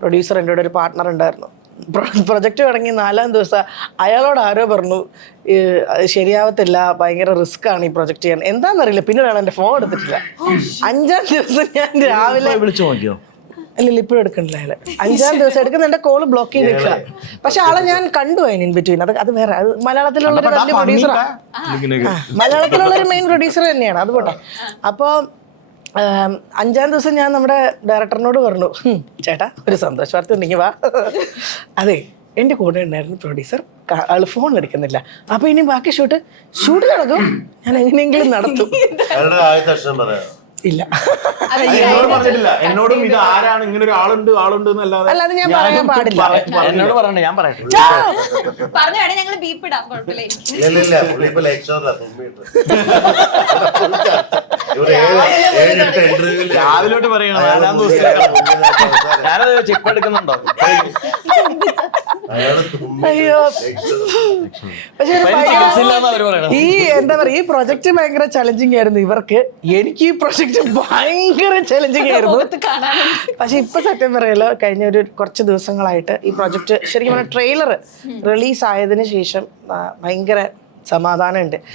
Producer എൻ്റെ കൂടെ ഒരു പാർട്ട്ണർ ഉണ്ടായിരുന്നു. പ്രൊജക്റ്റ് തുടങ്ങി 4-ാം ദിവസം അയാളോട് ആരോ പറഞ്ഞു ശരിയാവത്തില്ല, ഭയങ്കര റിസ്ക് ആണ് ഈ പ്രൊജക്റ്റ് ചെയ്യാൻ. എന്താണെന്നറിയില്ല, പിന്നെ ഒരാൾ എൻ്റെ ഫോൺ എടുത്തിട്ടില്ല. 5-ാം ദിവസം ഞാൻ രാവിലെ വിളിച്ചു നോക്കിയോ? ഇല്ല ഇപ്പോഴും എടുക്കണില്ല അയാള്. 5-ാം ദിവസം എടുക്കുന്ന എൻ്റെ കോള് ബ്ലോക്ക് ചെയ്ത് നിൽക്കുക. പക്ഷെ ആളെ ഞാൻ കണ്ടു അതിന് ഇൻ ബിറ്റ്വീൻ. അത് വേറെ, അത് മലയാളത്തിലുള്ളൊരു വലിയ പ്രൊഡ്യൂസറാണ്, മലയാളത്തിലുള്ളൊരു മെയിൻ പ്രൊഡ്യൂസർ തന്നെയാണ്. അത് പോട്ടെ. അപ്പോൾ 5-ാം ദിവസം ഞാൻ നമ്മുടെ ഡയറക്ടറിനോട് പറഞ്ഞു, ചേട്ടാ ഒരു സന്തോഷ വാർത്ത ഉണ്ടെങ്കിൽ വാ. അതെ, എൻ്റെ കൂടെ ഉണ്ടായിരുന്നു പ്രൊഡ്യൂസർ, ആള് ഫോൺ എടുക്കുന്നില്ല. അപ്പൊ ഇനി ബാക്കി ഷൂട്ട് നടക്കും, ഞാൻ എങ്ങനെയെങ്കിലും നടത്തും. ഇല്ല, എന്നോടും ഇത് ആരാണ് ഇങ്ങനെ ഒരു ആളുണ്ട് എന്നല്ലാതെ അല്ലാതെ ഞാൻ പറയാൻ പാടില്ല. എന്നോട് പറയണ്ട, ഞാൻ പറയട്ടെ. രാവിലോട്ട് പറയണം, 4-ാം ദിവസം ഞാനത് ചെപ്പ് എടുക്കുന്നുണ്ടോ? അയ്യോ, പക്ഷെ ഈ എന്താ പറയാ, ഈ പ്രൊജക്ട് ഭയങ്കര ചലഞ്ചിങ് ആയിരുന്നു ഇവർക്ക്. എനിക്ക് ഈ പ്രൊജക്ട് ഭയങ്കര ചലഞ്ചിങ് ആയിരുന്നു. പക്ഷെ ഇപ്പൊ സത്യം പറയല്ലോ, കഴിഞ്ഞ കുറച്ച് ദിവസങ്ങളായിട്ട് ഈ പ്രൊജക്ട് ശരിക്കും പറഞ്ഞാൽ ട്രെയിലർ റിലീസ് ആയതിനു ശേഷം ഭയങ്കര സമാധാനമുണ്ട്.